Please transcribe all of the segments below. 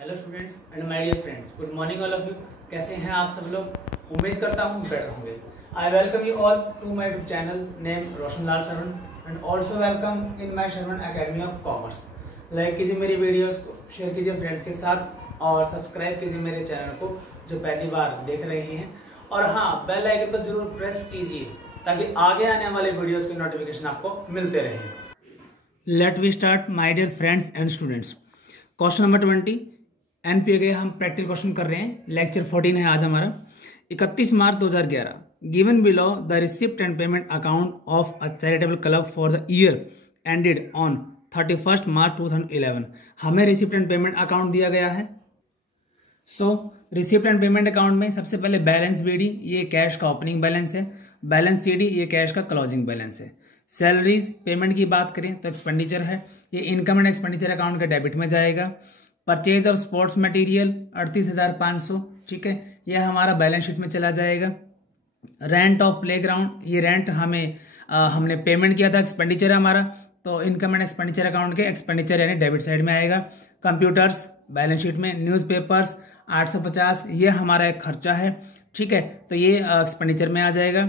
Hello students and my dear friends, good morning all of you. कैसे हैं आप सब लोग? उम्मीद करता हूँ बेटर होंगे। I welcome you all to my YouTube channel name Roshan Lal Sharan and also welcome in my Sharan academy of commerce. Like कीजिए मेरी वीडियोस को, शेयर कीजिए फ्रेंड्स के साथ और सब्सक्राइब कीजिए मेरे चैनल को जो पहली बार देख रहे हैं। और हाँ, बेल आइकन पर जरूर प्रेस कीजिए ताकि आगे आने वाले वीडियोस के नोटिफिकेशन आपको मिलते रहे। Let we start my dear friends and students. Question number 20 NPA के हम प्रैक्टिकल क्वेश्चन कर रहे हैं। लेक्चर 14 है आज हमारा। 31 मार्च 2011 given below the receipt and payment account of a charitable club for the year ended on 31 मार्च 2011। हमें रिसिप्ट एंड पेमेंट अकाउंट दिया गया है। सो रिसिप्ट एंड पेमेंट अकाउंट में सबसे पहले बैलेंस बीडी, ये कैश का ओपनिंग बैलेंस है। बैलेंस सीडी, ये कैश का क्लोजिंग बैलेंस है। सैलरीज पेमेंट की बात करें तो एक्सपेंडिचर है, ये इनकम एंड एक्सपेंडिचर अकाउंट के डेबिट में जाएगा। परचेज ऑफ स्पोर्ट्स मटेरियल 38,500, ठीक है, यह हमारा बैलेंस शीट में चला जाएगा। रेंट ऑफ प्लेग्राउंड, ये रेंट हमने पेमेंट किया था, एक्सपेंडिचर है हमारा, तो इनकम एंड एक्सपेंडिचर अकाउंट के एक्सपेंडिचर यानी डेबिट साइड में आएगा। कंप्यूटर्स बैलेंस शीट में। न्यूज़पेपर्स 850, ये हमारा एक खर्चा है, ठीक है, तो ये एक्सपेंडिचर में आ जाएगा।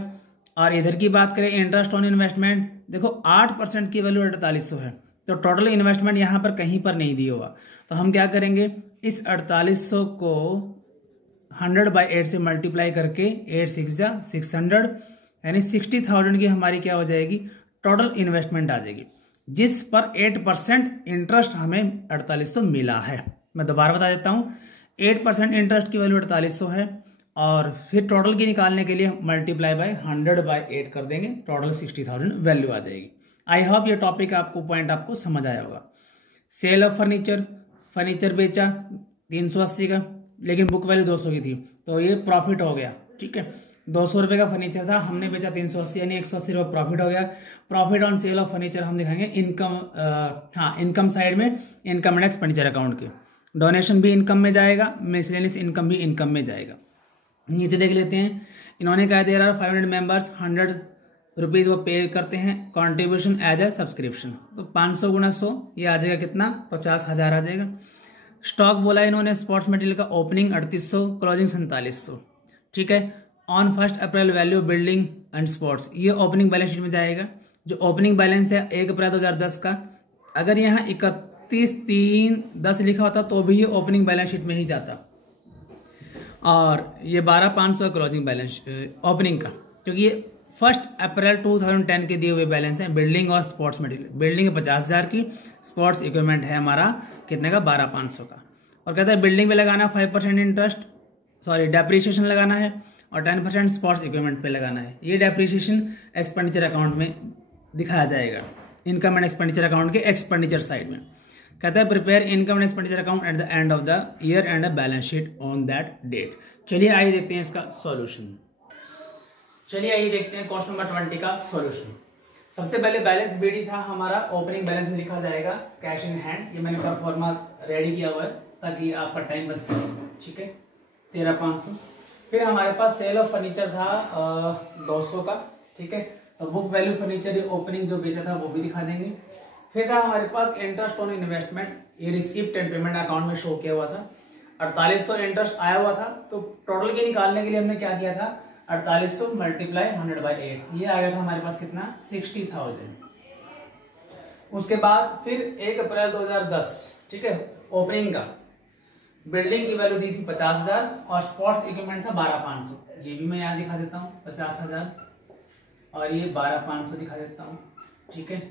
और इधर की बात करें इंटरेस्ट ऑन इन्वेस्टमेंट, देखो 8% की वैल्यू 4800 है, तो टोटल इन्वेस्टमेंट यहाँ पर कहीं पर नहीं दिया हुआ, तो हम क्या करेंगे, इस 4800 को 100/8 से मल्टीप्लाई करके 8 6 जा 600 यानी 60,000 की हमारी क्या हो जाएगी, टोटल इन्वेस्टमेंट आ जाएगी, जिस पर 8% इंटरेस्ट हमें 4800 मिला है। मैं दोबारा बता देता हूँ, 8% इंटरेस्ट की वैल्यू 4800 है और फिर टोटल की निकालने के लिए मल्टीप्लाई बाय 100/8 कर देंगे, टोटल 60,000 वैल्यू आ जाएगी। आई होप ये टॉपिक आपको पॉइंट आपको समझ आया होगा। सेल ऑफ फर्नीचर बेचा 380 का, लेकिन बुक वैल्यू 200 की थी, तो ये प्रॉफिट हो गया, ठीक है। 200 रुपये का फर्नीचर था, हमने बेचा 380 यानी 180 रुपये प्रॉफिट हो गया। Profit on sale of furniture हम दिखाएंगे इनकम साइड में, इनकम एंड एक्सपेंडिचर अकाउंट के। डोनेशन भी इनकम में जाएगा, मिसलेनियस इनकम भी इनकम में जाएगा। नीचे देख लेते हैं, इन्होंने कहा दे रहा 500 मेंबर्स 100 रुपीज़ वो पे करते हैं कंट्रीब्यूशन एज ए सब्सक्रिप्शन, तो 500 गुना 100 ये आ जाएगा कितना, 50,000 आ जाएगा। स्टॉक बोला इन्होंने स्पोर्ट्स मटेरियल का ओपनिंग 3800, क्लोजिंग 4700, ठीक है। On 1 April value building and sports, ये ओपनिंग बैलेंस शीट में जाएगा। जो ओपनिंग बैलेंस है 1 अप्रैल 2010 का, अगर यहाँ 31/3/10 लिखा होता तो भी ये ओपनिंग बैलेंस शीट में ही जाता, और ये 12,500 क्लोजिंग बैलेंस ओपनिंग का, क्योंकि ये 1 अप्रैल 2010 के दिए हुए बैलेंस हैं। बिल्डिंग और स्पोर्ट्स मटेरियल, बिल्डिंग है 50,000 की, स्पोर्ट्स इक्विपमेंट है हमारा कितने का, 12,500 का। और कहता है बिल्डिंग पे लगाना 5% इंटरेस्ट, सॉरी डेप्रीशिएशन लगाना है, और 10% स्पोर्ट्स इक्विपमेंट पे लगाना है। ये डेप्रीशिएशन एक्सपेंडिचर अकाउंट में दिखाया जाएगा, इनकम एंड एक्सपेंडिचर अकाउंट के एक्सपेंडिचर साइड में। कहता है prepare income and expenditure account at the end of the year and a balance sheet on that date. चलिए आइए देखते हैं इसका सॉल्यूशन। चलिए आइए देखते हैं क्वेश्चन नंबर 20 का सॉल्यूशन। सबसे पहले बैलेंस बीडी था हमारा, ओपनिंग बैलेंस में लिखा जाएगा कैश इन हैंड, ये मैंने परफॉर्मा रेडी किया हुआ है ताकि आपका टाइम बच सके, ठीक है, 13,500। फिर हमारे पास सेल ऑफ फर्नीचर था 200 का, ठीक है, तो बुक वैल्यू फर्नीचर ओपनिंग जो बेचा था वो भी दिखा देंगे। फिर था हमारे पास इंटरेस्ट ऑन इन्वेस्टमेंट, ये रिसिप्ट एंड पेमेंट अकाउंट में शो किया हुआ था, 4800 इंटरेस्ट आया हुआ था, तो टोटल के निकालने के लिए हमने क्या किया था, 4800 मल्टीप्लाई 100/8, ये आ गया था हमारे पास कितना, 60,000। उसके बाद फिर 1 अप्रैल 2010, ठीक है, ओपनिंग का बिल्डिंग की वैल्यू दी थी 50,000 और स्पोर्ट्स इक्विपमेंट था 12,500, ये भी मैं यहाँ दिखा देता हूँ 50,000 और ये 12,500 दिखा देता हूँ, ठीक है।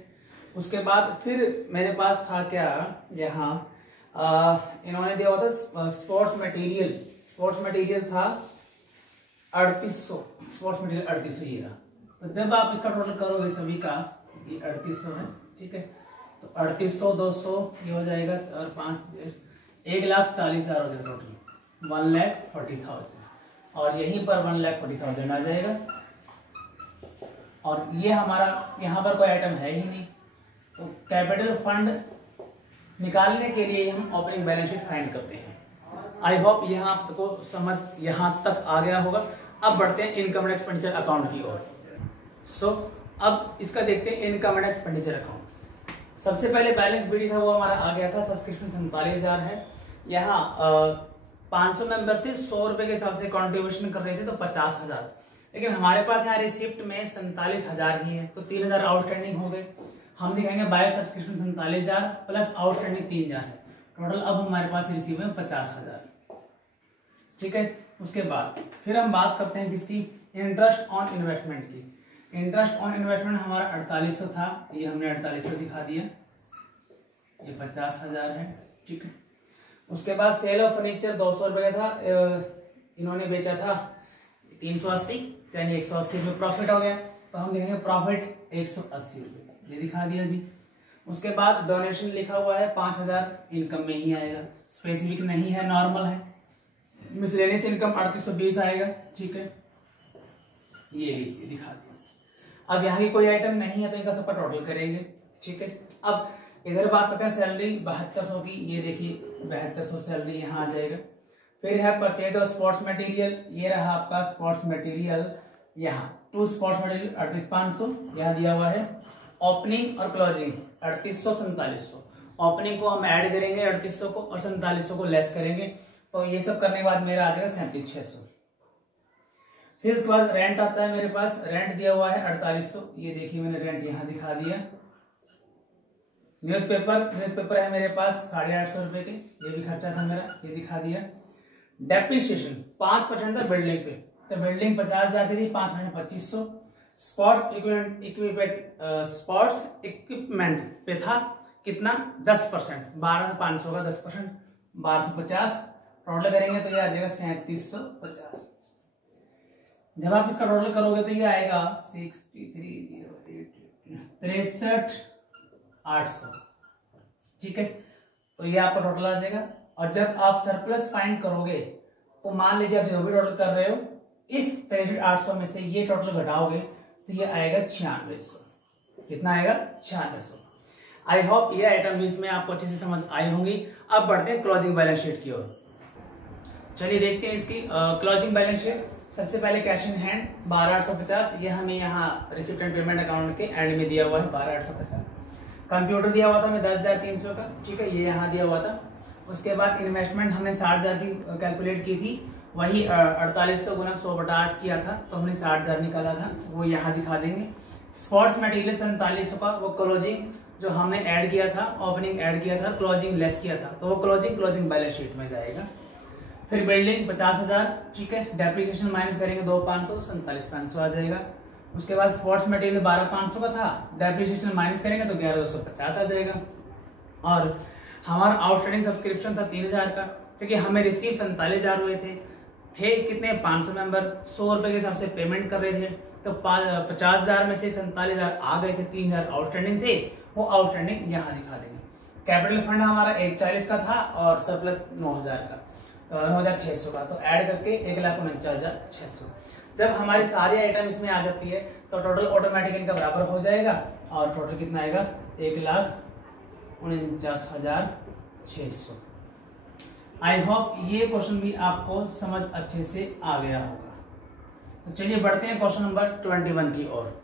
उसके बाद फिर मेरे पास था क्या, यहाँ इन्होंने दिया हुआ था स्पोर्ट्स मटेरियल था 3800, स्पोर्ट्स मटेरियल 3800 ये रहा। तो जब आप इसका टोटल करोगे सभी का, ये 3800 है, ठीक है, तो 3800 200 ये हो जाएगा और 5 1,40,000 हो जाएगा, टोटल 1,40,000, और यहीं पर 1,40,000 आ जाएगा। और ये हमारा यहाँ पर कोई आइटम है ही नहीं, तो कैपिटल फंड निकालने के लिए हम ओपनिंग बैलेंस शीट फाइंड करते हैं। आई होप यहाँ आपको समझ यहाँ तक आ गया होगा। अब बढ़ते हैं इनकम एंड एक्सपेंडिचर अकाउंट की ओर। सो अब इसका देखते हैं इनकम एंड एक्सपेंडिचर अकाउंट। सबसे पहले बैलेंस बीडी था वो हमारा आ गया था, सब्सक्रिप्शन 47,000 है। यहाँ 500 मेंबर थे, 100 रुपए के हिसाब से कंट्रीब्यूशन कर रहे थे, तो 50,000। लेकिन हमारे पास यहाँ रिसिप्ट में 47,000 ही है, तो 3,000 आउटस्टैंडिंग हो गए। हम दिखाएंगे बाय सब्सक्रिप्शन 47,000 प्लस आउटस्टैंडिंग 3,000 है, टोटल अब हमारे पास रिसीव में 50,000। ठीक है, उसके बाद फिर हम बात करते हैं किसकी, इंटरेस्ट ऑन इन्वेस्टमेंट की। इंटरेस्ट ऑन इन्वेस्टमेंट हमारा 4800 था, ये हमने 4800 दिखा दिया, ये 50,000 है। ठीक है, उसके बाद सेल ऑफ फर्नीचर 200 रुपए का था, इन्होंने बेचा था 380, यानी 180 रुपये प्रॉफिट हो गया, तो हम देखेंगे प्रॉफिट 180 रुपये, ये दिखा दिया जी। उसके बाद डोनेशन लिखा हुआ है 5,000, इनकम में ही आएगा, स्पेसिफिक नहीं है, नॉर्मल है। मिसलेनियस इनकम 3820 आएगा। ठीक है, ये लीजिए दिखा दिया। अब यहाँ की कोई आइटम नहीं है तो इनका सबका टोटल करेंगे। ठीक है, अब इधर बात करते हैं सैलरी 7200 की, ये देखिए 7200 सैलरी यहाँ आ जाएगा। फिर है परचेज ऑफ स्पोर्ट्स मटेरियल, ये रहा आपका स्पोर्ट्स मटेरियल, यहाँ 2 स्पोर्ट्स मटेरियल 38,500 यहाँ दिया हुआ है। ओपनिंग और क्लोजिंग 3800 4700, ओपनिंग को हम ऐड करेंगे 3800 को और 4700 को लेस करेंगे, तो ये सब करने के बाद मेरा आ जाएगा 37,600। फिर उसके बाद रेंट आता है मेरे पास, रेंट दिया हुआ है 4800, ये देखिए मैंने रेंट यहाँ दिखा दिया। न्यूज़पेपर है मेरे पास 850 रुपए के, ये भी खर्चा था मेरा, ये दिखा दिया। डेप्रिसिएशन 5% था बिल्डिंग पे, तो बिल्डिंग 50,000 की थी, 5% 2500। स्पोर्ट्स इक्विपमेंट पे था कितना, 10%, 12,500 का 10%, 1250, टोटल करेंगे तो ये आ जाएगा 3750। जब आप इसका टोटल करोगे तो ये आएगा 63,800। ठीक है, तो ये आपका टोटल आ जाएगा। और जब आप सरप्लस फाइंड करोगे तो मान लीजिए आप जो भी टोटल कर रहे हो, इस 63,800 में से ये टोटल घटाओगे तो ये आएगा 9600। कितना आएगा, 9600। आई होप ये आइटम भी इसमें आपको अच्छे से समझ आई होंगी। अब बढ़ते हैं क्लोजिंग बैलेंस शीट की ओर। चलिए देखते हैं इसकी क्लोजिंग बैलेंस शीट। सबसे पहले कैश इन हैंड 12,850, ये हमें यहाँ रिसिप्ट एंड पेमेंट अकाउंट के एंड में दिया हुआ है 12,850। कंप्यूटर दिया हुआ था हमें 10,300 का, ठीक है, ये यहाँ दिया हुआ था। उसके बाद इन्वेस्टमेंट हमने 60,000 की कैलकुलेट की थी, वही 4800 गुना 100/8 किया था, तो हमने 60,000 निकाला था, वो यहाँ दिखा देंगे। स्पोर्ट्स मटेरियल 4700 का, वो क्लोजिंग जो हमने ऐड किया था, ओपनिंग ऐड किया था, क्लोजिंग लेस किया था, तो वो क्लोजिंग बैलेंस शीट में जाएगा। फिर बिल्डिंग 50,000, ठीक है, डेप्रिसिएशन माइनस करेंगे 2,500 तो 47,500 आ जाएगा। उसके बाद स्पोर्ट्स मटेरियल 12,500 का था, डेप्रिसिएशन माइनस करेंगे तो 11,250 आ जाएगा। और हमारा आउटस्टैंडिंग सब्सक्रिप्शन था 3,000 का, क्योंकि हमें रिसीव 47,000 हुए थे कितने 500 मेंबर 100 रुपए के हिसाब से पेमेंट कर रहे थे, तो 50,000 में से 47,000 आ गए थे, 3,000 आउटस्टैंडिंग थे, वो आउटस्टैंडिंग यहाँ दिखा देंगे। कैपिटल फंड हमारा 140 का था और सरप्लस 9,000 का, 9,600 का, तो ऐड करके 1,49,600। जब हमारी सारी आइटम इसमें आ जाती है तो टोटल ऑटोमेटिक इनका बराबर हो जाएगा, और टोटल कितना आएगा 1,49,600। आई होप ये क्वेश्चन भी आपको समझ अच्छे से आ गया होगा। तो चलिए बढ़ते हैं क्वेश्चन नंबर 21 की ओर।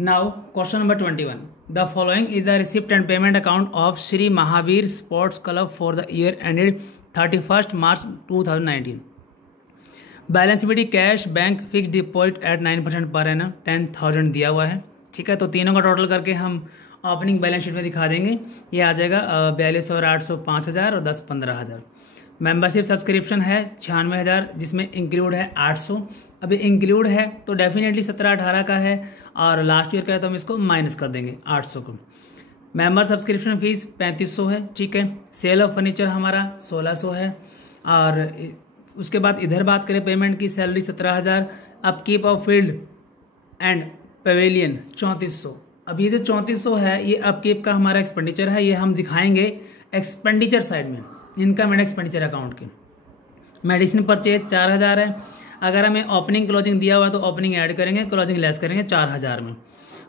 Now question number 21, the following is the receipt and payment account of Shri Mahavir sports club for the year ended 31 March 2019। बैलेंसिबिलिटी cash bank fix deposit at 9% per annum 10,000 दिया हुआ है, ठीक है। तो तीनों का टोटल करके हम ओपनिंग बैलेंस शीट में दिखा देंगे। ये आ जाएगा 42 और 800 5,000 और 10 15,000। मेंबरशिप सब्सक्रिप्शन है 96,000, जिसमें इंक्लूड है 800। अभी इंक्लूड है तो डेफिनेटली 17-18 का है, और लास्ट ईयर का है तो हम इसको माइनस कर देंगे 800 को। मेंबर सब्सक्रिप्शन फीस 3500 है, ठीक है। सेल ऑफ फर्नीचर हमारा 1600 है, और उसके बाद इधर बात करें पेमेंट की, salary 17,000, upkeep of field and pavilion 3400। अब ये जो 3400 है ये अपकीप का हमारा एक्सपेंडिचर है, ये हम दिखाएंगे एक्सपेंडिचर साइड में, इनकम एंड एक्सपेंडिचर अकाउंट के। मेडिसिन परचेज 4,000 है। अगर हमें ओपनिंग क्लोजिंग दिया हुआ तो ओपनिंग ऐड करेंगे, क्लोजिंग लेस करेंगे 4,000 में।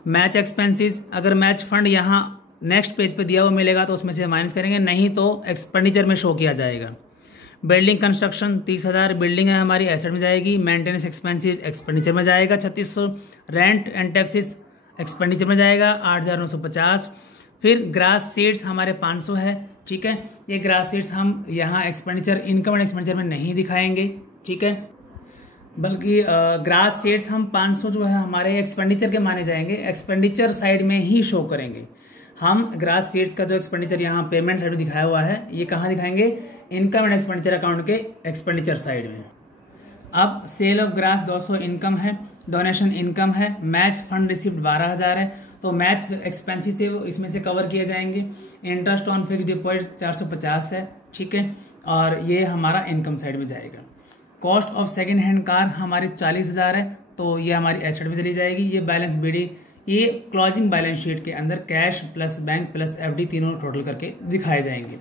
मैच एक्सपेंसेस, अगर मैच फंड यहाँ नेक्स्ट पेज पे दिया हुआ मिलेगा तो उसमें से माइनस करेंगे, नहीं तो एक्सपेंडिचर में शो किया जाएगा। बिल्डिंग कंस्ट्रक्शन 30,000, बिल्डिंग है हमारी एसेट में जाएगी। मेंटेनेंस एक्सपेंसेस एक्सपेंडिचर में जाएगा 3600। रेंट एंड टैक्सेस एक्सपेंडिचर में जाएगा 8,950। फिर ग्रास सीड्स हमारे 500 है, ठीक है। ये ग्रास सीड्स हम यहाँ एक्सपेंडिचर, इनकम एंड एक्सपेंडिचर में नहीं दिखाएंगे, ठीक है, बल्कि ग्रास सीड्स हम 500 जो है हमारे एक्सपेंडिचर के माने जाएंगे, एक्सपेंडिचर साइड में ही शो करेंगे। हम ग्रास सीड्स का जो एक्सपेंडिचर यहाँ पेमेंट साइड में दिखाया हुआ है, ये कहाँ दिखाएंगे? इनकम एंड एक्सपेंडिचर अकाउंट के एक्सपेंडिचर साइड में। अब सेल ऑफ ग्रास 200 इनकम है, डोनेशन इनकम है, मैच फंड रिसिप्ट 12,000 है, तो मैच एक्सपेंसिस थे वो इसमें से कवर किए जाएंगे। इंटरेस्ट ऑन फिक्स डिपॉजिट 450 है, ठीक है, और ये हमारा इनकम साइड में जाएगा। Cost of second hand car हमारी 40,000 है, तो ये हमारी एसेट में चली जाएगी। ये बैलेंस बीडी, ये क्लोजिंग बैलेंस शीट के अंदर cash plus bank plus FD तीनों टोटल करके दिखाए जाएंगे।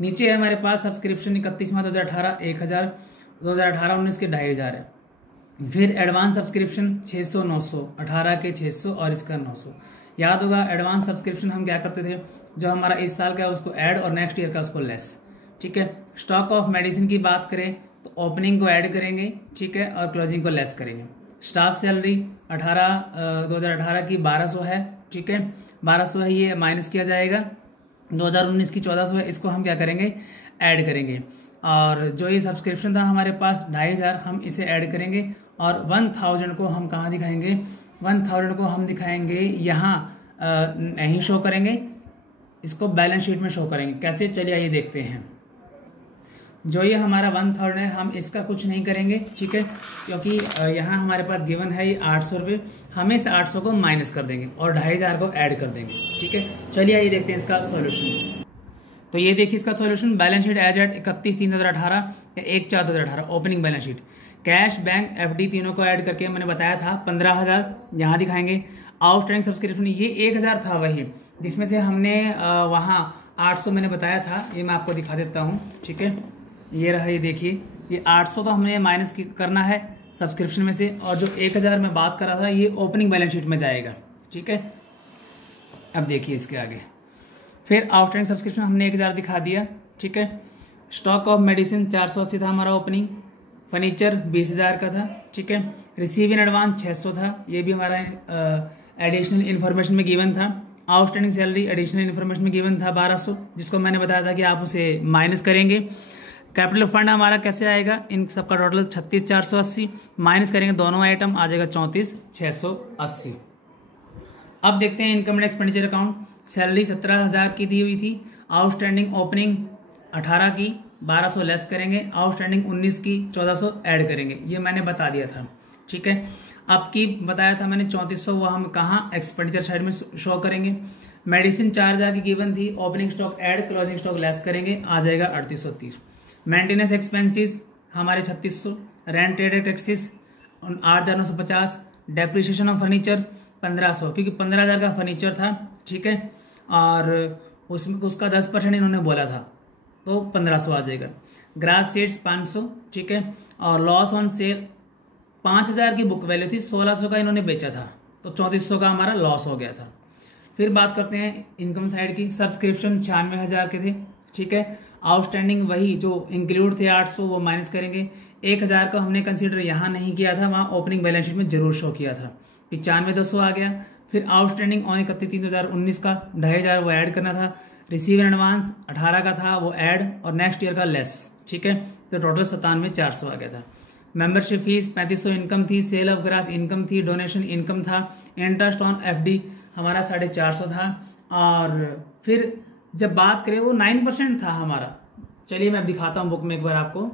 नीचे है हमारे पास सब्सक्रिप्शन 31 माह 2018 1000, 2018-19 के 2500 है। फिर एडवांस सब्सक्रिप्शन 600 900, 18 के 600 और इसका 900। याद होगा एडवांस सब्सक्रिप्शन हम क्या करते थे, जो हमारा इस साल का है उसको ऐड और नेक्स्ट ईयर का उसको लेस, ठीक है। स्टॉक ऑफ मेडिसिन की बात करें तो ओपनिंग को ऐड करेंगे, ठीक है, और क्लोजिंग को लेस करेंगे। स्टाफ सैलरी 2018 की 1200 है, ठीक है, 1200 है, ये माइनस किया जाएगा। 2019 की 1400 है, इसको हम क्या करेंगे? ऐड करेंगे। और जो ये सब्सक्रिप्शन था हमारे पास 2500, हम इसे ऐड करेंगे। और 1000 को हम कहाँ दिखाएंगे? 1000 को हम दिखाएंगे यहाँ नहीं शो करेंगे, इसको बैलेंस शीट में शो करेंगे। कैसे? चलिए आइए देखते हैं। जो ये हमारा 1000 है, हम इसका कुछ नहीं करेंगे, ठीक है, क्योंकि यहाँ हमारे पास गिवन है ये 800 रुपये, हम इस 800 को माइनस कर देंगे और 2500 को ऐड कर देंगे, ठीक है। चलिए आइए देखते हैं इसका सॉल्यूशन। तो ये देखिए इसका solution, balance sheet as at 31/3/2018 या 1/4/2018 opening balance sheet, cash bank FD तीनों को ऐड करके मैंने बताया था 15,000 यहाँ दिखाएंगे। आउटस्टैंडिंग सब्सक्रिप्शन ये 1000 था वही, जिसमें से हमने वहाँ 800 मैंने बताया था, ये मैं आपको दिखा देता हूँ, ठीक है। ये रहा, ये देखिए, ये 800 तो हमने माइनस करना है सब्सक्रिप्शन में से, और जो 1000 मैं बात कर रहा था ये ओपनिंग बैलेंस शीट में जाएगा, ठीक है। अब देखिए इसके आगे, फिर आउटस्टैंडिंग सब्सक्रिप्शन हमने 1000 दिखा दिया, ठीक है। स्टॉक ऑफ मेडिसिन 480 था हमारा ओपनिंग, फर्नीचर 20,000 का था, ठीक है। रिसीव इन एडवांस 600 था, ये भी हमारा एडिशनल इन्फॉर्मेशन में गिवन था। आउटस्टैंडिंग सैलरी एडिशनल इन्फॉर्मेशन में गिवन था 1200, जिसको मैंने बताया था कि आप उसे माइनस करेंगे। कैपिटल फंड हमारा कैसे आएगा? इन सबका टोटल 36,480 माइनस करेंगे दोनों आइटम, आ जाएगा 34,680। अब देखते हैं income and expenditure account. Salary 17,000 की दी हुई थी, आउटस्टैंडिंग ओपनिंग 18 की 1200 लेस करेंगे, आउटस्टैंडिंग 19 की 1400 ऐड करेंगे, ये मैंने बता दिया था, ठीक है। अब की बताया था मैंने 3400, वो हम कहाँ? एक्सपेंडिचर साइड में शो करेंगे। मेडिसिन 4000 की गिवन थी, opening stock add closing stock less करेंगे, आ जाएगा 3830। मेंटेनेंस एक्सपेंसिस हमारे 3600, rent trade taxes 8,950, depreciation of furniture 1500, क्योंकि 15,000 का फर्नीचर था, ठीक है, और उसमें उसका 10% इन्होंने बोला था, तो 1500 आ जाएगा। ग्रास सीड्स 500, ठीक है, और लॉस ऑन सेल 5,000 की बुक वैल्यू थी, 1600 का इन्होंने बेचा था, तो 3400 का हमारा लॉस हो गया था। फिर बात करते हैं इनकम साइड की। सब्सक्रिप्शन 96,000 के थे, ठीक है। आउटस्टैंडिंग वही जो इंक्लूड थे 800, वो माइनस करेंगे। 1000 का हमने कंसीडर यहाँ नहीं किया था, वहाँ ओपनिंग बैलेंस शीट में जरूर शो किया था, 95,200 आ गया। फिर आउटस्टैंडिंग ऑन 31/3/2019 का 2500 वो ऐड करना था। रिसीव इन एडवांस 18 का था, वो ऐड और नेक्स्ट ईयर का लेस, ठीक है, तो टोटल 97,400 आ गया था। मेंबरशिप फीस 3500 इनकम थी, सेल ऑफ ग्रास इनकम थी, डोनेशन इनकम था, इंटरेस्ट ऑन एफडी हमारा 450 था। और फिर जब बात करें वो 9% था हमारा, चलिए मैं अब दिखाता हूँ बुक में एक बार आपको।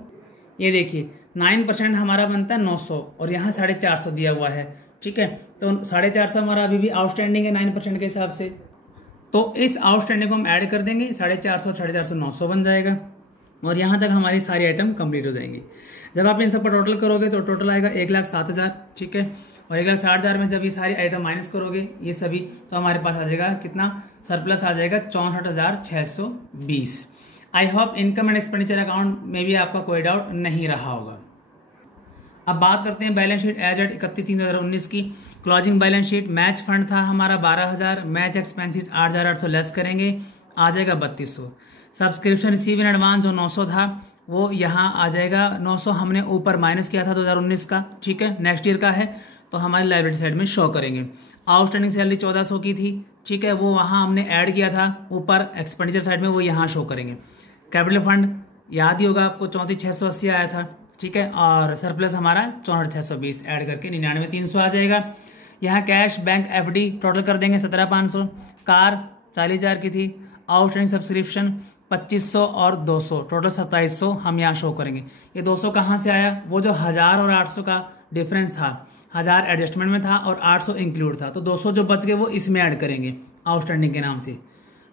ये देखिए 9% हमारा बनता है 900 और यहाँ 450 दिया हुआ है, ठीक है, तो 450 हमारा अभी भी आउटस्टैंडिंग है 9% के हिसाब से, तो इस आउटस्टैंडिंग को हम ऐड कर देंगे, 450 और 450 900 बन जाएगा, और यहाँ तक हमारी सारी आइटम कंप्लीट हो जाएंगी। जब आप इन सब पर टोटल करोगे तो टोटल आएगा 1,07,000, ठीक है, और 1,60,000 में जब ये सारी आइटम माइनस करोगे ये सभी, तो हमारे पास आ जाएगा कितना? सरप्लस आ जाएगा 64,620। I hope income and expenditure account में भी आपका कोई डाउट नहीं रहा होगा। अब बात करते हैं बैलेंस शीट एज एट 31/3/2019 की। Closing balance sheet, match fund था हमारा 12,000, मैच एक्सपेंसिस 8,800 लेस करेंगे, आ जाएगा 3200। सब्सक्रिप्शन रिसीव इन एडवांस जो 900 था वो यहाँ आ जाएगा 900, हमने ऊपर माइनस किया था 2019 का, ठीक है, नेक्स्ट ईयर का है, तो हमारी लायबिलिटी साइड में शो करेंगे। आउटस्टैंडिंग सैलरी 1400 की थी, ठीक है, वो वहाँ हमने ऐड किया था, ऊपर एक्सपेंडिचर साइड में वो यहाँ शो करेंगे। कैपिटल फंड याद ही होगा आपको 34,680 आया था, ठीक है, और सरप्लस हमारा 64,620 ऐड करके 99,300 आ जाएगा। यहाँ कैश बैंक एफडी टोटल कर देंगे 17,500। कार 40,000 की थी, आउटस्टैंडिंग सब्सक्रिप्शन 2500 और 200 टोटल 2700 हम यहाँ शो करेंगे। ये 200 कहाँ से आया, वो जो 1000 और 800 का डिफरेंस था, 1000 एडजस्टमेंट में था और 800 इंक्लूड था, तो 200 जो बच गए वो इसमें ऐड करेंगे आउटस्टैंडिंग के नाम से।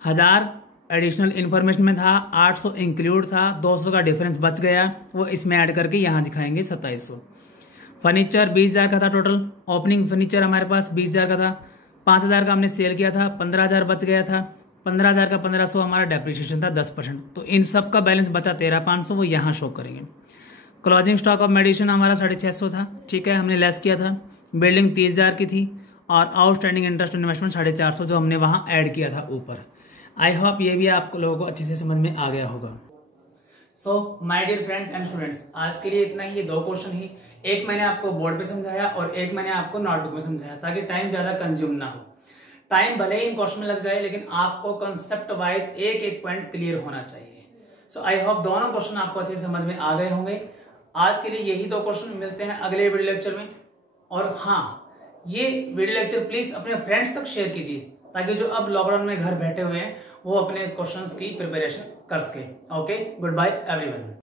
1000 एडिशनल इन्फॉर्मेशन में था, 800 इंक्लूड था, 200 का डिफरेंस बच गया, वो इसमें ऐड करके यहाँ दिखाएंगे 2700। फर्नीचर 20,000 का था टोटल, ओपनिंग फर्नीचर हमारे पास 20,000 का था, 5,000 का हमने सेल किया था, 15,000 बच गया था, 15,000 का 1500 हमारा डेप्रिसिएशन था 10%, तो इन सब का बैलेंस बचा 13,500, वो यहाँ शो करेंगे। क्लोजिंग स्टॉक ऑफ मेडिसिन हमारा 650 था, ठीक है, हमने लेस किया था। बिल्डिंग 30,000 की थी और आउटस्टैंडिंग इंटरेस्ट इन्वेस्टमेंट 450 जो हमने वहाँ ऐड किया था ऊपर। आई होप ये भी आप लोगों को अच्छे से समझ में आ गया होगा। So my dear friends and students, आज के लिए इतना ही। ये 2 क्वेश्चन ही, एक मैंने आपको बोर्ड पे समझाया और एक मैंने आपको नोटबुक में समझाया, ताकि टाइम ज्यादा कंज्यूम ना हो। टाइम भले ही इन क्वेश्चन में लग जाए, लेकिन आपको कंसेप्ट वाइज एक एक पॉइंट क्लियर होना चाहिए। सो आई होप दोनों क्वेश्चन आपको अच्छे से समझ में आ गए होंगे। आज के लिए यही 2 क्वेश्चन, मिलते हैं अगले वीडियो लेक्चर में। और हाँ, ये वीडियो लेक्चर प्लीज अपने फ्रेंड्स तक शेयर कीजिए, ताकि जो अब लॉकडाउन में घर बैठे हुए हैं वो अपने क्वेश्चंस की प्रिपरेशन कर सके। Okay, good bye everyone.